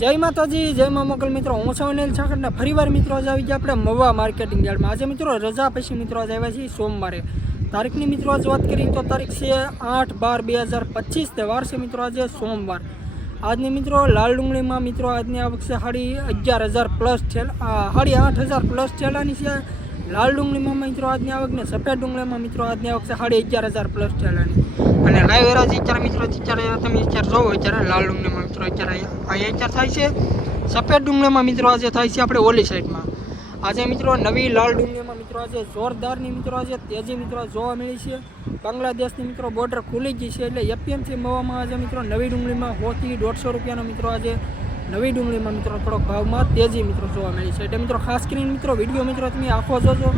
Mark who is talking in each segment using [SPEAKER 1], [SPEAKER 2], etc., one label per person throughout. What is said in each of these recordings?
[SPEAKER 1] જય માતાજી, જય મા મોકલ મિત્રો. હું છું અનિલ છાકરના ફરીવાર મિત્રો આજે આવી ગયા આપણે મવા માર્કેટિંગ યાર્ડમાં. આજે મિત્રો રજા પછી મિત્રો આજે આવ્યા છીએ સોમવારે. તારીખની મિત્રો આજે વાત કરીએ તો તારીખ છે આઠ બાર બે હજાર પચીસ તહેવાર છે મિત્રો આજે સોમવાર. આજની મિત્રો લાલ ડુંગળીમાં મિત્રો આજની આવક છે સાડી અગિયાર હજાર પ્લસ છે સાડી આઠ હજાર પ્લસ થયેલાની છે. લાલ ડુંગળીમાં મિત્રો આજની આવક ને સફેદ ડુંગળીમાં મિત્રો આજની આવક છે સાડી અગિયાર હજાર પ્લસ થયેલાની અને લાઈવ વેરાજી અત્યારે મિત્રો અત્યારે તમે અત્યારે જોવો અત્યારે લાલ ડુંગળીમાં મિત્રો અત્યારે અહીંયા અત્યારે થાય છે. સફેદ ડુંગળીમાં મિત્રો આજે થાય છે આપણે ઓલી સાઈડમાં. આજે મિત્રો નવી લાલ ડુંગળીમાં મિત્રો આજે જોરદારની મિત્રો આજે તેજી મિત્રો જોવા મળી છે. બાંગ્લાદેશની મિત્રો બોર્ડર ખુલી ગઈ છે એટલે એપીએમસી મવામાં આજે મિત્રો નવી ડુંગળીમાં હોથી દોઢસો રૂપિયાનો મિત્રો આજે નવી ડુંગળીમાં મિત્રો થોડોક ભાવમાં તેજી મિત્રો જોવા મળી છે. એટલે મિત્રો ખાસ કરીને મિત્રો વીડિયો મિત્રો તમે આખો જોજો.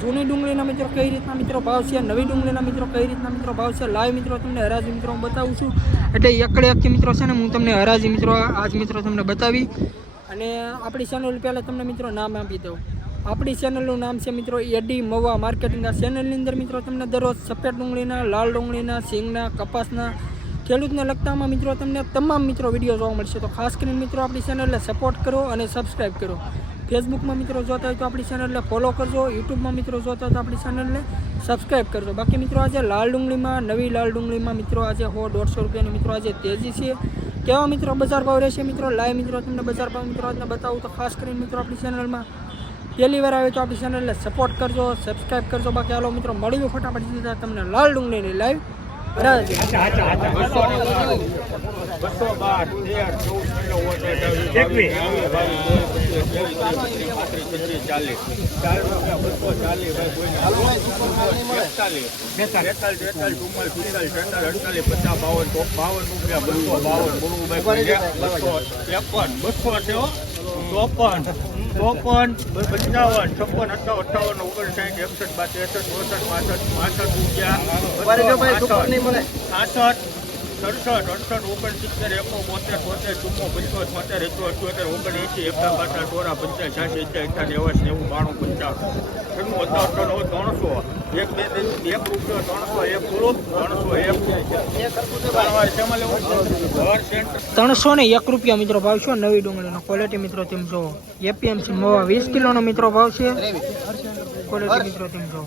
[SPEAKER 1] જૂની ડુંગળીના મિત્રો કઈ રીતના મિત્રો ભાવ છે, નવી ડુંગળીના મિત્રો કઈ રીતના મિત્રો ભાવ છે, લાઈવ મિત્રો તમને હરાજી મિત્રો હું બતાવું છું. એટલે એકડે એકથી મિત્રો છે ને, હું તમને હરાજી મિત્રો, આજ મિત્રો તમને બતાવી. અને આપણી ચેનલ પહેલાં તમને મિત્રો નામ આપી દઉં. આપણી ચેનલનું નામ છે મિત્રો એડી મવા માર્કેટિંગ આ ચેનલની અંદર મિત્રો તમને દરરોજ સફેદ ડુંગળીના, લાલ ડુંગળીના, સિંગના, કપાસના, ખેડૂતને લગતામાં મિત્રો તમને તમામ મિત્રો વીડિયો જોવા મળશે. તો ખાસ કરીને મિત્રો આપણી ચેનલને સપોર્ટ કરો અને સબસ્ક્રાઈબ કરો. ફેસબુકમાં મિત્રો જોતા હોય તો આપણી ચેનલને ફોલો કરજો યુટ્યુબમાં મિત્રો જોતા હોય તો આપણી ચેનલને સબસ્ક્રાઈબ કરજો. બાકી મિત્રો આજે લાલ ડુંગળીમાં, નવી લાલ ડુંગળીમાં મિત્રો આજે હો દોઢસો રૂપિયાની મિત્રો આજે તેજી છે. કેવા મિત્રો બજાર ભાવ રહેશે મિત્રો? લાઈવ મિત્રો તમને બજાર ભાવ મિત્રો આજને બતાવું તો ખાસ કરીને મિત્રો આપણી ચેનલમાં પહેલી વાર આવે તો આપણી ચેનલને સપોર્ટ કરજો સબસ્ક્રાઈબ કરજો. બાકી હાલો મિત્રો મળ્યું ફટાફટ સીધા તમને લાલ ડુંગળીની લાઈવ
[SPEAKER 2] બાવન રૂપિયા બસો બાવન બસો ત્રેપન બસો છે ચોપન ચોપન પંચાવન છપ્પન અઠાવન અઠાવન ઓગણસાઠ એકસઠ બાસઠ ચોસઠ પાસઠ પાસઠ રૂપિયા. આસઠ સડસઠ અડસઠ, ઓગણસિત્તેર, એકો, બોતેર બોતેર, ચુમ્મો પંચો છોતેર એકસો, અઠ્યોતેર ઓગણ એસી એકતા બાસઠ ચોરા પંચાસ છ્યાસી એકતા એકાવન નેવું નેવું બાણું પંચાવન છન્નું અઠાવન ત્રણ ત્રણસો. એક, બે એક રૂપિયો, ત્રણસો, એક પૂરો ત્રણસો, એક
[SPEAKER 1] ત્રણસો ને એક રૂપિયા મિત્રો ભાવ છે, નવી ડુંગળીનો ક્વોલિટી મિત્રો તેમ જો એપીએમસી મોવા વીસ કિલોનો મિત્રો ભાવ છે ક્વોલિટી મિત્રો તેમ જો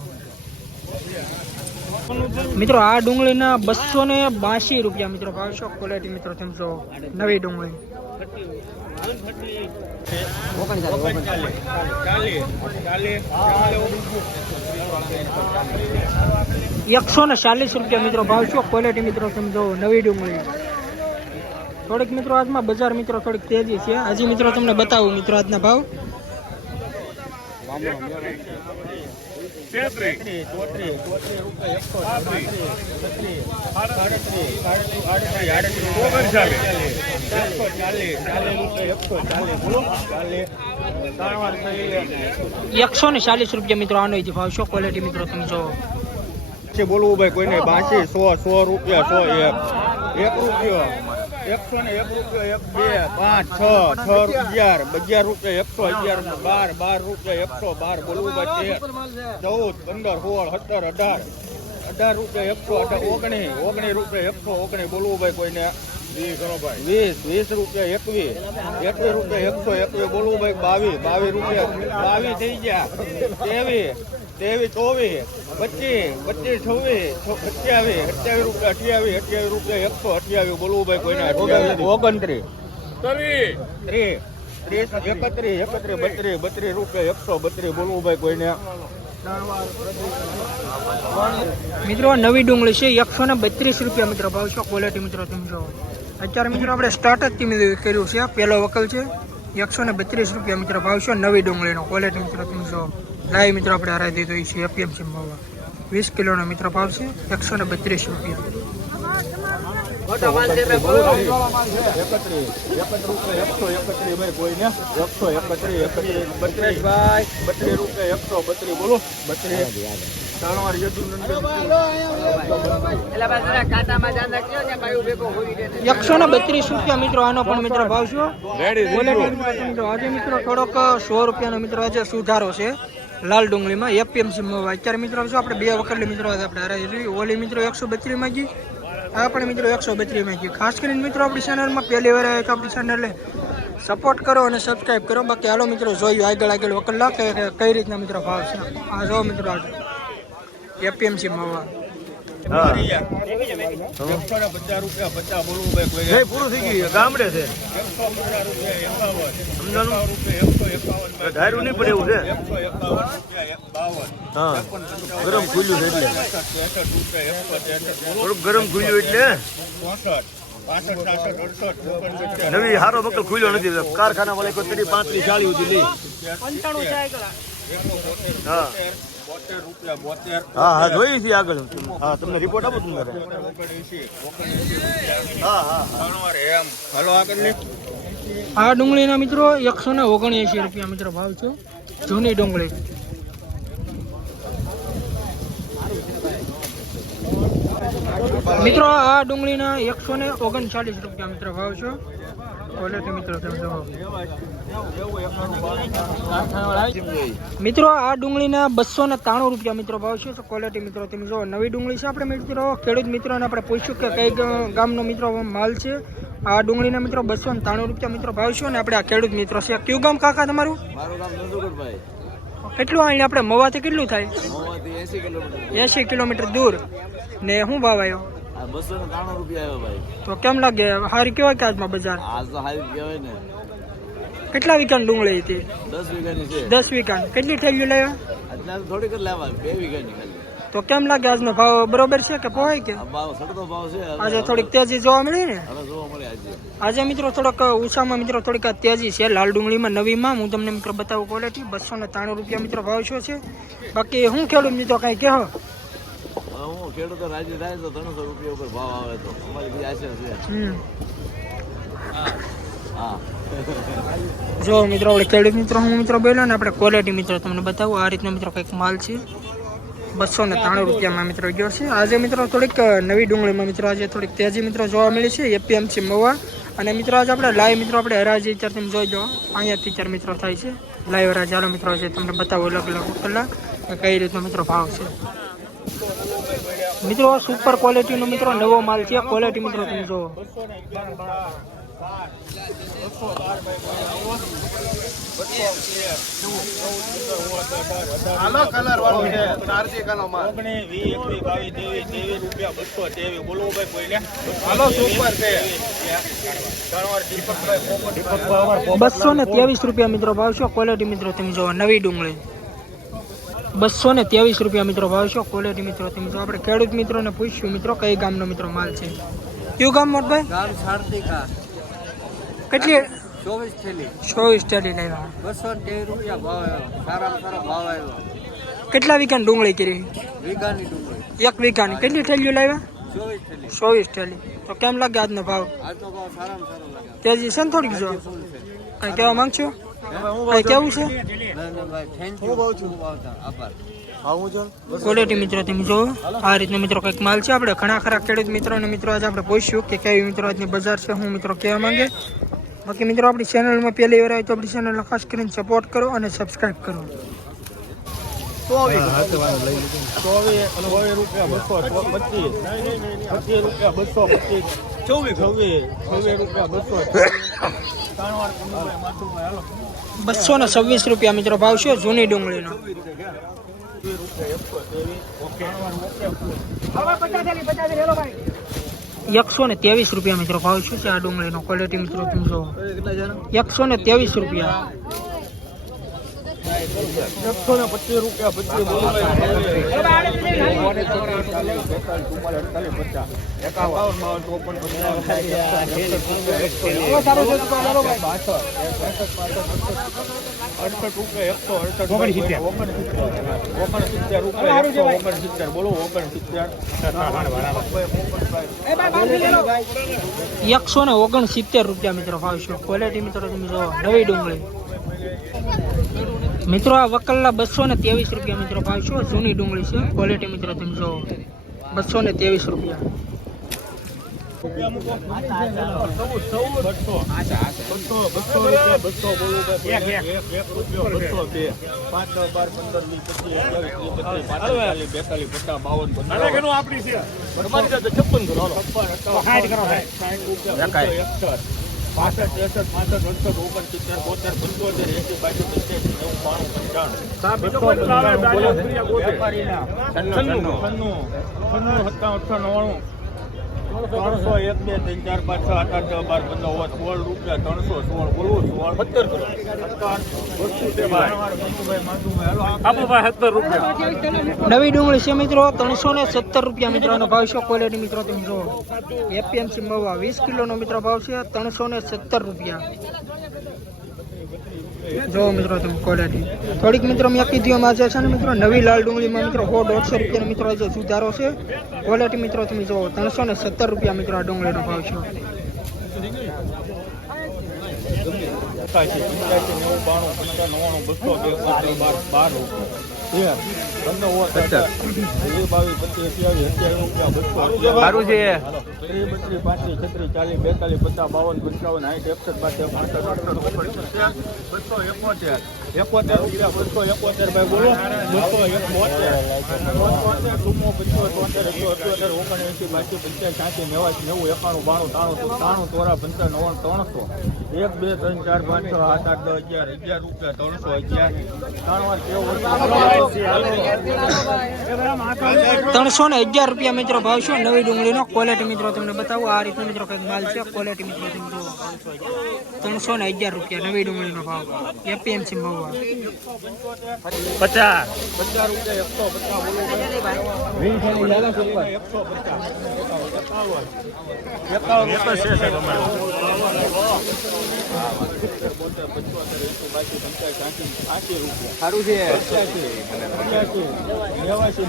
[SPEAKER 1] મિત્રો, આ ડુંગળીના બસો ને બાસી રૂપિયા મિત્રો ભાવ છે. ક્વોલિટી મિત્રો સમજો નવી ડુંગળી. એકસો ને ચાલીસ રૂપિયા મિત્રો ભાવ છે. ક્વોલિટી મિત્રો સમજો નવી ડુંગળી. થોડીક મિત્રો આજમાં બજાર મિત્રો થોડીક તેજી છે. હજી મિત્રો તમને બતાવું મિત્રો આજના ભાવ.
[SPEAKER 2] તેત્રીસ ચોત્રીસ ચોત્રીસ રૂપિયા એકસો ચાલીસ ચાલીસ એકસો
[SPEAKER 1] ને ચાલીસ રૂપિયા મિત્રો આનો જે ભાવ છે ક્વોલિટી મિત્રો તમે જો.
[SPEAKER 2] છે બોલવું ભાઈ કોઈને બાસી સો સો રૂપિયા સો એક. એક રૂપિયો. એકસો ને એક રૂપિયા એક બે પાંચ છ છ અગિયાર અગિયાર રૂપિયા એકસો અગિયાર બાર બાર રૂપિયા એકસો બાર બોલવું ભાઈ તેર ચૌદ પંદર સોળ સત્તર અઢાર અઢાર રૂપિયા એકસો અઢાર ઓગણીસ ઓગણીસ રૂપિયા એકસો ઓગણીસ બોલવું ભાઈ કોઈને વીસ વીસ રૂપિયા એકવીસ એકવીસ રૂપિયા એકસો એકવીસ બોલવું ભાઈ બાવીસ બાવીસ રૂપિયા બાવીસ થઈ ગયા ત્રેવીસ ત્રેવીસ ચોવીસ પચીસ પચીસ છવ્વીસ અઠ્યાવીસ અઠ્યાવીસ રૂપિયા અઠ્યાવીસ અઠ્યાવીસ રૂપિયા એકસો અઠ્યાવીસ બોલવું ભાઈ કોઈને ઓગણત્રીસ. ત્રીસ. ત્રીસ. એકત્રીસ એકત્રીસ બત્રીસ બત્રીસ રૂપિયા એકસો બત્રીસ બોલવું ભાઈ કોઈને.
[SPEAKER 1] મિત્રો નવી ડુંગળી છે એકસો ને બત્રીસ રૂપિયા મિત્રો ભાવ છે ક્વોલિટી મિત્રો તમે જો અત્યારે મિત્રો આપણે સ્ટાર્ટ જ કર્યું છે પહેલો વકલ છે એકસો ને બત્રીસ રૂપિયા મિત્રો ભાવ છે નવી ડુંગળીનો ક્વોલિટી મિત્રો તમે જો લાઈવ મિત્રો આપણે હરાઈ દીધો છે એપીએમસી ભાવ વીસ કિલોનો મિત્રો ભાવ છે એકસો ને બત્રીસ રૂપિયા.
[SPEAKER 2] એકસો
[SPEAKER 1] ને બત્રીસ રૂપિયા મિત્રો આનો પણ મિત્રો ભાવ છે. આજે મિત્રો થોડોક સો રૂપિયાનો મિત્રો આજે સુધારો છે. લાલ ડુંગળીમાં એપીએમસી મવા અત્યારે મિત્રો જો આપણે બે વખત મિત્રો આજે આપણે હરાઈ દીધી ઓલી મિત્રો એકસો બત્રીસ માંગી આ પણ મિત્રો એકસો બત્રીસ માંગી ખાસ કરીને મિત્રો આપણી ચેનલમાં પહેલી વાર તો આપણી ચેનલે સપોર્ટ કરો અને સબસ્ક્રાઈબ કરો. બાકી હાલો મિત્રો, જોયું આગળ આગળ વખત લાગે કઈ રીતના મિત્રો ભાવ છે. આ જો મિત્રો એપીએમસી મવા
[SPEAKER 3] ગામડે છે. ધાર્યું નહીં પડે એવું છે? હા. ગરમ ખુલ્યું છે એટલે. ગરમ ખુલ્યું એટલે. નવી હારો બકલ ખુલ્યો નથી કારખાના વાળા કોઈ ત્રીસ પાંત્રીસ ચાલી સુધી લઈ. હા. હા હા જોઈ છે આગળ. હા તમને રિપોર્ટ આપો તમને હા હા
[SPEAKER 2] હાલો આગળ
[SPEAKER 1] આ ડુંગળીના મિત્રો એકસો ને ઓગણએંસી રૂપિયા મિત્રો ભાવ છે. જૂની ડુંગળી. મિત્રો આ ડુંગળીના એકસો ને ઓગણચાલીસ રૂપિયા મિત્રો ભાવ છે. મિત્રો તમે જુઓ. મિત્રો આ ડુંગળીના બસો ને ત્રાણું રૂપિયા મિત્રો ભાવ છે. તો ક્વોલિટી મિત્રો તમે જો નવી ડુંગળી છે આપણે મિત્રો. ખેડૂત મિત્રોને આપણે પૂછ્યું કે કઈ ગામનો મિત્રો માલ છે. આ ડુંગળીના મિત્રો બસો ને ત્રાણું રૂપિયા મિત્રો ભાવ છે ને આપણે આ ખેડૂત મિત્રો છે. કયું ગામ કાકા તમારું?
[SPEAKER 4] મારું નામ નંદુકરભાઈ
[SPEAKER 1] કેટલું અહીં આપણે મવાથી કેટલું થાય?
[SPEAKER 4] એસી કિલોમીટર.
[SPEAKER 1] દૂર. ને શું ભાવ આવ્યો
[SPEAKER 4] બસો ને ત્રાણું રૂપિયા આવ્યો ભાઈ.
[SPEAKER 1] તો કેમ લાગે? સારી કેવાય કે આજમાં બજાર?
[SPEAKER 4] આજ તો હારી કહેવાય ને.
[SPEAKER 1] કેટલા વીઘાની ડુંગળી હતી?
[SPEAKER 4] દસ વીઘાની છે.
[SPEAKER 1] દસ વીઘાની. કેટલી થેલીઓ લાવ્યા?
[SPEAKER 4] અત્યારે થોડીક જ લેવા બે વીઘાની ખાલી.
[SPEAKER 1] તો કેમ લાગે આજનો ભાવ? બરોબર છે કે પોવાય કે?
[SPEAKER 4] ભાવ સડતો ભાવ છે.
[SPEAKER 1] આજે થોડીક તેજી જોવા મળી ને?
[SPEAKER 4] જોવા મળે આજે.
[SPEAKER 1] આજે મિત્રો થોડોક ઉષામાં મિત્રો થોડીક તેજી છે. લાલ ડુંગળીમાં નવીમાં. હું તમને મિત્રો બતાવું ક્વોલિટી બસો ને ત્રાણું રૂપિયા મિત્રો ભાવ શું છે? બાકી હું ખેડૂત મિત્રો કાંઈ કહો?
[SPEAKER 4] હું ખેડૂતો રાજી થાય તો ત્રણસો રૂપિયા ઉપર ભાવ આવે તો. અમારી બધી આશા છે.
[SPEAKER 1] હમ.
[SPEAKER 4] હા.
[SPEAKER 1] જો મિત્રો આપણે ખેડૂત મિત્રો હું મિત્રો બોલ્યો ને આપણે ક્વોલિટી મિત્રો તમને બતાવું. આ રીતનો મિત્રો કંઈક માલ છે. બસો ને ત્રાણું રૂપિયામાં મિત્રો ગયો છે. આજે મિત્રો થોડીક નવી ડુંગળીમાં મિત્રો આજે થોડીક તેજી મિત્રો જોવા મળી છે. એપીએમસી મવા અને મિત્રો આજે આપણે લાઈવ મિત્રો આપણે હરાજી અત્યારે તમે જોઈ જાઓ અહીંયાથી ચાર મિત્રો થાય છે. લાઈવ હરાજી. ચાલો મિત્રો આજે તમને બતાવો અલગ અલગ કલાક કઈ રીતનો મિત્રો ભાવ છે. મિત્રો સુપર ક્વોલિટીનો મિત્રો નવો માલ છે. ક્વોલિટી મિત્રો તમે જો
[SPEAKER 3] આનો કલર વાળો છે
[SPEAKER 2] રૂપિયા બસો ત્રેવીસ બોલવું ભાઈ કોઈને
[SPEAKER 3] હાલો સુપર છે.
[SPEAKER 1] બસો ને ત્રેવીસ રૂપિયા મિત્રો ભાવ છો. ક્વોલિટી મિત્રો તમે જો નવી ડુંગળી. બસો ને ત્રેવીસ રૂપિયા મિત્રો ભાવ છે. ક્વોલિટી મિત્રો મિત્રો આપણે ખેડૂત મિત્રોને પૂછ્યું મિત્રો કઈ ગામનો મિત્રો માલ છે? કયું ગામ મોટભાઈ?
[SPEAKER 4] ગામ સાર્થિકા
[SPEAKER 1] કેટલી?
[SPEAKER 4] ચોવીસ થેલી.
[SPEAKER 1] ચોવીસ થેલી લાવ્યા.
[SPEAKER 4] બસો ને રૂપિયા ભાવ આવ્યો. સારામાં સારો ભાવ આવ્યો.
[SPEAKER 1] કેટલા વીઘાની ડુંગળી કરી?
[SPEAKER 4] વીઘાની ડુંગળી.
[SPEAKER 1] એક વીઘાની. કેટલી થેલીઓ લાવ્યા?
[SPEAKER 4] ચોવીસ થેલી.
[SPEAKER 1] તો કેમ લાગે આજનો ભાવ?
[SPEAKER 4] આજનો ભાવ સારામાં સારો લાગે
[SPEAKER 1] તેજી છે ને થોડીક જો? કઈ કહેવા માંગશો? કેવું છે? ક્વોલિટી મિત્રો, તમે જો આ રીતનો મિત્રો કંઈક માલ છે આપણે. ઘણા ખરા ખેડૂત મિત્રો અને મિત્રો આજે આપણે પૂછ્યું કે કેવી મિત્રો આજની બજાર છે, હું મિત્રો કહેવા માંગે. બાકી મિત્રો, આપણી ચેનલમાં પહેલી વાર આવે તો આપણી ચેનલને ખાસ કરીને સપોર્ટ કરો અને સબસ્ક્રાઈબ કરો.
[SPEAKER 2] રૂપિયા બસો રૂપિયા બસો બસો.
[SPEAKER 1] ને છવ્વીસ રૂપિયા મિત્રો ભાવ છે? જૂની ડુંગળીનો. એકસો ને ત્રેવીસ રૂપિયા મિત્રો ભાવ શું છે આ ડુંગળીનો? ક્વોલિટી મિત્રો તમે જો એકસો ને ત્રેવીસ રૂપિયા.
[SPEAKER 2] એકસો ને પચીસ રૂપિયા પચીસ એકસો
[SPEAKER 1] ને ઓગણસિત્તેર રૂપિયા મિત્રો ભાવ છે. ક્વોલિટી મિત્રો તમે જુઓ, નવી ડુંગળી. મિત્રો આ વકલના બસો ને ત્રેવીસ રૂપિયા મિત્રો ભાવ છો જૂની ડુંગળી છે ક્વોલિટી મિત્રો તમે જો બસો ને ત્રેવીસ રૂપિયા
[SPEAKER 2] પાસઠ ત્રેસઠ પાસઠ અડસઠ ઓગણસિત્તેર બોતેર પંચોતેર એસી બાસઠ પંચ્યાસી નેવું બાણું પંચાણું. વેપારીના. છન્નું. છન્નું. સત્તાવન અઠ્ઠાણું નવ્વાણું. ત્રણસો એક બે ત્રણ ચાર પાંચ છ આઠ આઠ બાર પંદર હોવા સોળ રૂપિયા, ત્રણસો સોળ બોલવું સોળ સત્તર કરો
[SPEAKER 1] નવી ડુંગળી છે મિત્રો, ત્રણસો ને સત્તર રૂપિયા મિત્રોનો ભાવ છે. ક્વોલિટી મિત્રો, તમે જુઓ. એપીએમસી મવા વીસ કિલોનો મિત્રો ભાવ છે, ત્રણસો ને સત્તર રૂપિયા. જો મિત્રો તમે ક્વોલિટી થોડીક મિત્રો મેં કીધું, એમાં જે છે ને મિત્રો, નવી લાલ ડુંગળીમાં મિત્રો સો દોઢસો રૂપિયાનો મિત્રો આજે સુધારો છે. ક્વોલિટી મિત્રો તમે જુઓ, ત્રણસો ને સત્તર રૂપિયા મિત્રો આ ડુંગળીનો ભાવ છે.
[SPEAKER 2] બાણું નવ્વાણું પંદર
[SPEAKER 3] સારું છે
[SPEAKER 2] એકોતેર રૂપિયા બસો એકોતેર ભાઈ બોલો બસો એકોતેર ચુમ્મો પંચો તોતેર એકસો અઠ્યોતેર ઓગણએંસી બાસી પંચાસ સાઠી નેવાસી નેવું એકાણું બાણું ત્રાણું ત્રાણું ચોરા પંચાવન નવ્વાણું ત્રણસો એક, બે, ત્રણ, ચાર, પાંચ, છ, સાત, આઠ, દસ, અગિયાર અગિયાર રૂપિયા, ત્રણસો અગિયાર. ત્રણ વાર કેવું
[SPEAKER 1] ત્રણસો ને અગિયાર રૂપિયા મિત્રો ભાવ છે. નવી ડુંગળીનો ક્વોલિટી મિત્રો તમને બતાવું. આ રીતનો મિત્રો કંઈક માલ છે. ક્વોલિટી મિત્રો તમે જુઓ ત્રણસો ને અગિયાર રૂપિયા નવી ડુંગળીનો ભાવ. એપીએમસી મહુવા
[SPEAKER 3] પચાસ. સારું છે.
[SPEAKER 2] નેવાસી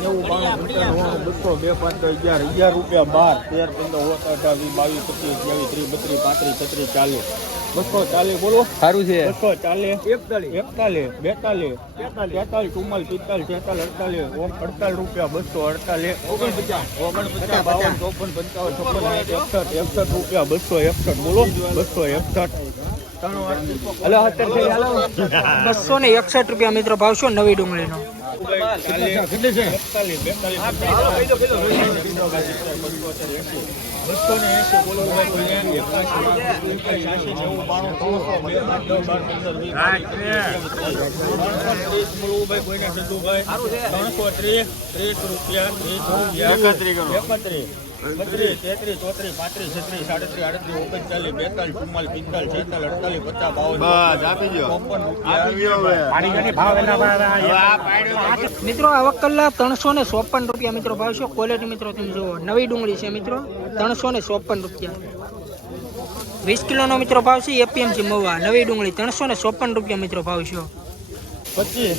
[SPEAKER 2] એકતાલીસ એકતાલીસ બેતાલીસ તેતાલીસ ચુમ્માલીસ પિસ્તાલીસ તેતાલીસ અડતાલીસ અડતાલીસ રૂપિયા બસો અડતાલીસ ઓગણપચાસ ઓગણપચાસ બાવન ચોપન પંચાવન છપ્પન એકસઠ એકસઠ રૂપિયા બસો એકસઠ, બોલો. બસો એકસઠ.
[SPEAKER 1] બસો ને એકસઠ રૂપિયા મિત્રો ભાવ શું નવી ડુંગળીનો?
[SPEAKER 2] કેટલી છે? બસો ને એસી બોલો એકાશી નેવું બાણું ત્રણસો બે દસ બાર પંદર વીસ ત્રણસો તેત્રીસ ચોત્રીસ પાંત્રીસ છત્રીસ સાડત્રીસ આડત્રીસ ઓગણચાલીસ બેતાલીસ ચુમ્માલીસ પિસ્તાલીસ છેતાલીસ અડતાલીસ પચાસ બાવન
[SPEAKER 1] મિત્રો આવક કલાક ત્રણસો ને ચોપન રૂપિયા. મિત્રો ભાવ છે ક્વોલિટી મિત્રો તમે જુઓ નવી ડુંગળી છે મિત્રો ત્રણસો ને ચોપન રૂપિયા. વીસ કિલોનો મિત્રો ભાવ છે, એપીએમસી મવા નવી ડુંગળી ત્રણસો ને ચોપન રૂપિયા મિત્રો ભાવ છે.
[SPEAKER 2] પચીસ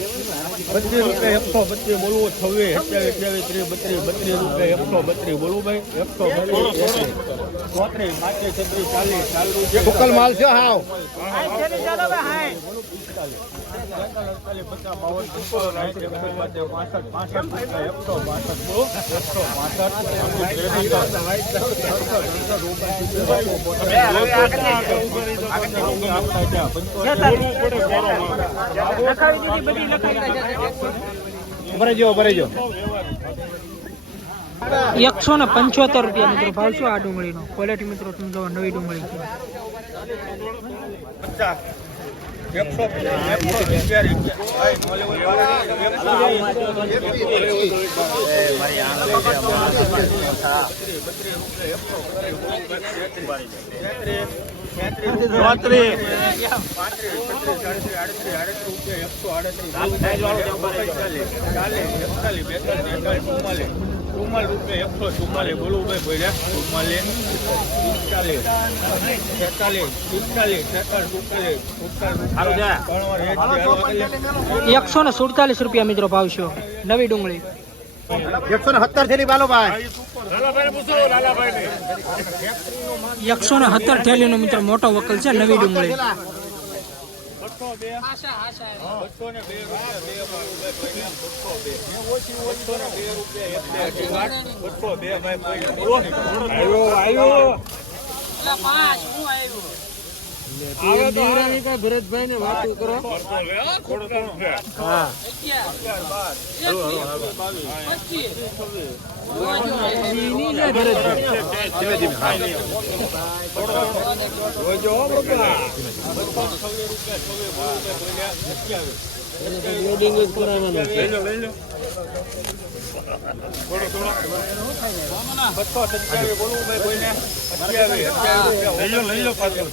[SPEAKER 2] પચીસ રૂપિયા એકસો પચીસ બોલવું છવ્વીસ અઠ્યાવીસ અઠ્યાવીસ ત્રીસ બત્રીસ બત્રીસ રૂપિયા એકસો બત્રીસ બોલવું ભાઈ એકસો બત્રીસ ચોત્રીસ પાંત્રીસ છત્રીસ ચાલીસ ચાલીસ
[SPEAKER 3] લોકલ માલ છે હાવ
[SPEAKER 2] પચાસ, બાવન, પંચાવન, એકસો
[SPEAKER 1] ને પંચોતેર રૂપિયા મિત્રો ભાવ શું આ ડુંગળીનો? ક્વોલિટી મિત્રો તમે જુઓ નવી ડુંગળી છે.
[SPEAKER 2] એકસો
[SPEAKER 1] ને સુડતાલીસ રૂપિયા મિત્રો ભાવશો. નવી ડુંગળી.
[SPEAKER 3] એકસો ને સત્તર થેલી બાલો ભાઈ
[SPEAKER 1] એકસો ને સત્તર થેલીનો મિત્ર મોટો વકલ છે નવી ડુંગળી
[SPEAKER 2] આવ્યો ને રૂપિયા બે ભાઈ બસો બે ઓછી બસો ને બે રૂપિયા એક બે અઢી બસો બે ભાઈ બોલો આવ્યો આવ્યો
[SPEAKER 3] ભરતભાઈ ને વાતું કરો. હા. લોડિંગ જ કરાવવાનું છે
[SPEAKER 2] બસો બોલવું ભાઈ કોઈને. સત્યાવીસ. લઈ લો લઈ લો પાછું.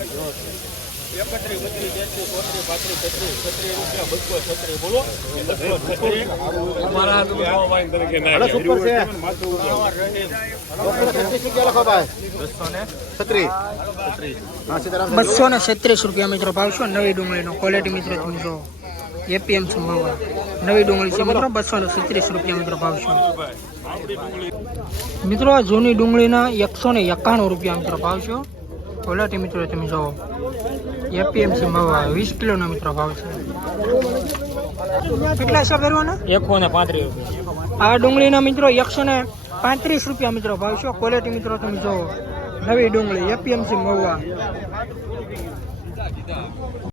[SPEAKER 2] છત્રીસ છત્રીસ રૂપિયા બસો બોલો.
[SPEAKER 1] ને છત્રીસ રૂપિયા મિત્રો ભાવશો છે નવી ડુંગળીનો ક્વોલિટી મિત્રો તમે જો. છે મવા. નવી ડુંગળી છે મિત્રો બસો ને છત્રીસ રૂપિયા મિત્રો ભાવશો મિત્રો આ જૂની ડુંગળીના એકસો ને એકાણું રૂપિયા મિત્રો ભાવ ક્વોલિટી મિત્રો તમે જો એપીએમસી મવા વીસ કિલોનો મિત્રો ભાવ છે. કેટલા છે ફેરવાના
[SPEAKER 3] એકસો ને પાંત્રીસ રૂપિયા.
[SPEAKER 1] આ ડુંગળીના મિત્રો એકસો ને પાંત્રીસ રૂપિયા મિત્રો ભાવ છે. ક્વોલિટી મિત્રો તમે જો નવી ડુંગળી એપીએમસી મવા